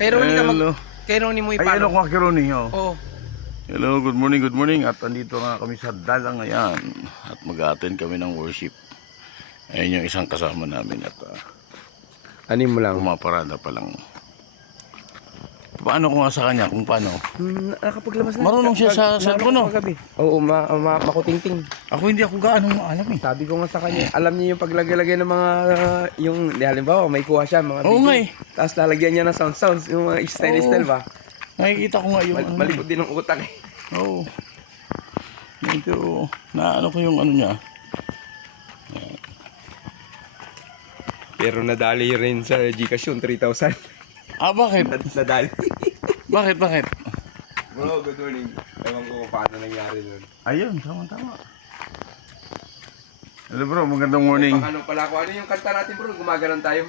Kay Ronnie ka Hello. kay Ronnie mo Ay, hello ipalo. ka, Ronnie. Oh. Oo. Hello, good morning, good morning. At andito nga kami sa Dalang ngayon. At mag-attend kami ng worship. Ayun yung isang kasama namin at Anim mo lang. pumaparada pa lang. Paano ko nga sa kanya kung paano? Nakapaglabas na. Marunong siya sa cellphone, no? Oo, makutingting. Ako hindi ako gaano maalam eh. Sabi ko nga sa kanya, alam niya yung paglagay-lagay ng mga, yung, halimbawa, may kuha siya, mga Oo video. nga eh. Tapos lalagyan niya ng sounds, yung mga style-style ba? Nakikita ko nga yung ano. Malikot din ang utak eh. Oo. Medyo, naano ko yung ano niya. Pero nadali rin sa Gcash yung 3,000. Ah, bakit? Nadali. Bakit? Bro, good morning. Ewan ko kung paano nangyari nun. Ayun, tama. Hello bro, magandang morning. Ano pala ako, ano yung kanta natin bro? Gumaganon tayo.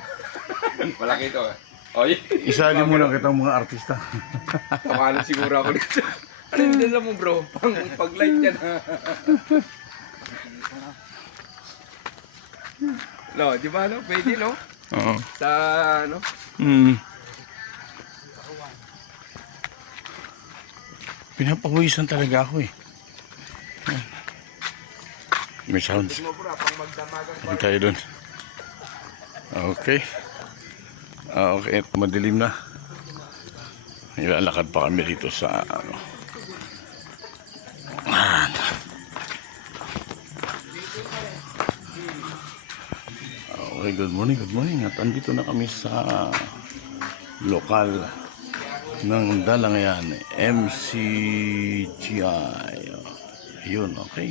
Malaki ito. Oy. Isali mo lang kitang mga artista. Tamahan siguro ako dito. Ano yung dala mo bro? Pag-light yan. No, di ba no? Pwede no? Oo. Sa ano? Pinapawisan talaga ako eh. May sounds. Hindi tayo dun. Okay. Okay, madilim na. Ilalakad pa kami dito sa ano. Okay, good morning. At andito na kami sa lokal ng Dalangayan, MCGI. Yun, okay.